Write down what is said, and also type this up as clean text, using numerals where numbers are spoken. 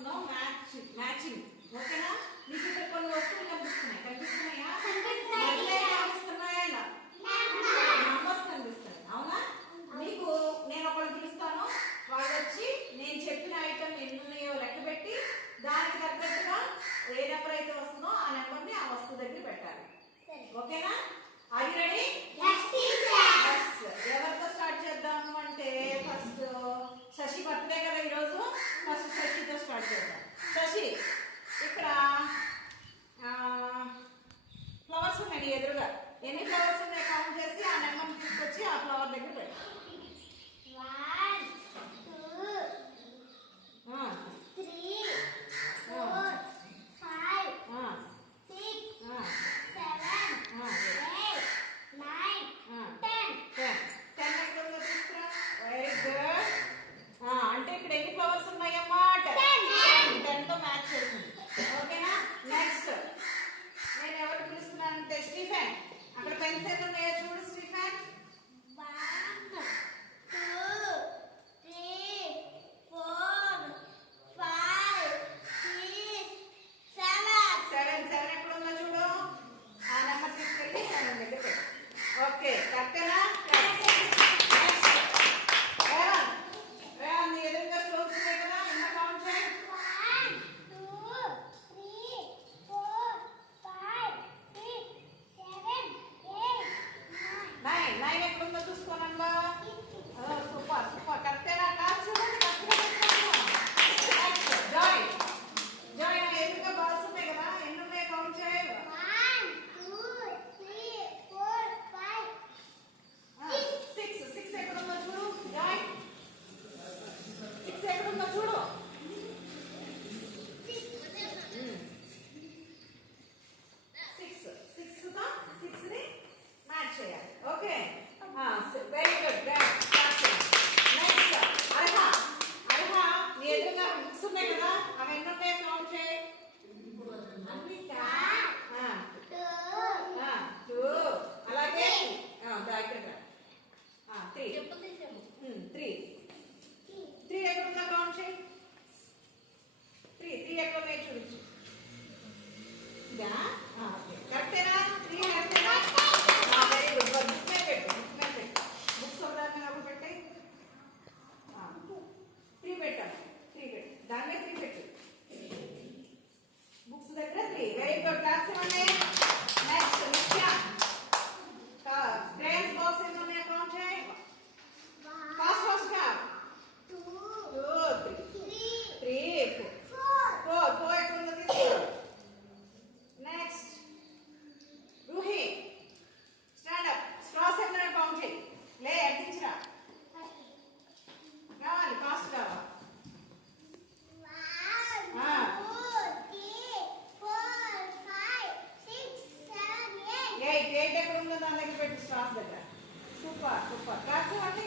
ఉంటుందో మ్యాచింగ్. ఓకేనా? మీకు ఇక్కడ కొన్ని వస్తువులు కనిపిస్తున్నాయా? కనిపిస్తున్నాయా? నంబర్స్ కనిపిస్తాయి. అవునా? మీకు నేను ఒకళ్ళు పిలుస్తాను, వాళ్ళు వచ్చి నేను చెప్పిన ఐటమ్ ఎన్ని ఉన్నాయో లెక్క పెట్టి దానికి తగ్గట్టుగా ఏ నెంబర్ అయితే వస్తుందో ఆ నెంబర్ని ఆ వస్తువు దగ్గర పెట్టాలి. ఓకేనా? Are you ready? ఎవరితో స్టార్ట్ చేద్దాము అంటే ఫస్ట్ శశి బర్త్డే కదా ఈరోజు. ఫస్ట్ శశితో స్టార్ట్ చేద్దాం. శశి, ఇక్కడ ఫ్లవర్స్ ఉన్నాయి ఎదురుగా. ఎన్ని ఫ్లవర్స్ ఉన్నాయి కౌంట్ చేసి ఆ నెంబర్ తీసుకొచ్చి ఆ ఫ్లవర్ దగ్గర పెట్టు. 1 2 3 4 5 6 7 8 9 10 ఎక్కడ తీసుకురా. Very good. అంటే ఇక్కడ ఎన్ని ఫ్లవర్స్ ఉన్నాయమ్మా? 10 తో మ్యాచ్ చేసింది. ఓకేనా? నెక్స్ట్ నేను ఎవరు పిలుస్తున్నానంటే స్టీఫెన్. అక్కడ పెన్స్ ఎన్ని ఉన్నాయో చూడు స్టీఫెన్. 1 2 3 4 5 6 7 ఎక్కడ ఉందో చూడు. ఆ నెంబర్ తీసుకెళ్ళి 7 దగ్గర పెట్టు. ఓకే, కరెక్టేనా? నీ ఎదురుగా స్టోన్స్ ఉన్నాయి కదా, ఎన్న కౌంట్ చేయి. 1 2 3 4 5 6 7 8 9 ఎక్కడ ఉందో చూసుకోనమ్మా. సూపర్ కరెక్టేనా? కాదు చూడండి, జాయ్ నా ఎదురుగా బాల్స్ ఉన్నాయి కదా, ఎన్ని ఉన్నాయి కౌంట్ చేయి. 1 2 3 4 5 6 ఎక్కడ ఉందో చూడు. జాయ్ 6 ఎక్కడ ఉందో చూడు. 6 ని మ్యాచ్ చేయాలి. Okay, very good. Next Arha, నీ ఎదురుగా బుక్స్ ఉన్నాయి కదా, అవి ఎన్ని ఉన్నాయి కౌంట్ చేయి. 2 అలాగే 3 ఎక్కడ ఉందో కౌంట్ చేయి. 3 ఎక్కడ ఉన్నాయి చూడు. కరెక్టేనా? 3 కరెక్టేనా? Very good. బుక్ మీద పెట్టు. బుక్స్ ఒకదాన్ని ఒక పెట్టే 3 పెట్టాలి. 3 పెట్టు, దాని మీద 3 పెట్టు. బుక్స్ దగ్గర 3. Very good. క్లాస్ ఇవ్వండి. నెక్స్ట్ నిత్య, క్రేయన్స్ బాక్స్ ఎన్ని ఉన్నాయో కౌంట్ చేయి. ఫాస్ట్ గా 2 3 4 ఎక్కడ ఉందో తీసుకో. Next Ruhi, stand up. Straws ఎన్ని కౌంట్ చేయి. లే అట్టించిరా. రావాలి, ఫాస్ట్ రావాలి. 8 ఎక్కడ ఉందో దాని దగ్గర పెట్టు. స్ట్రాస్ దగ్గర. సూపర్. క్లాస్ ఇవ్వండి.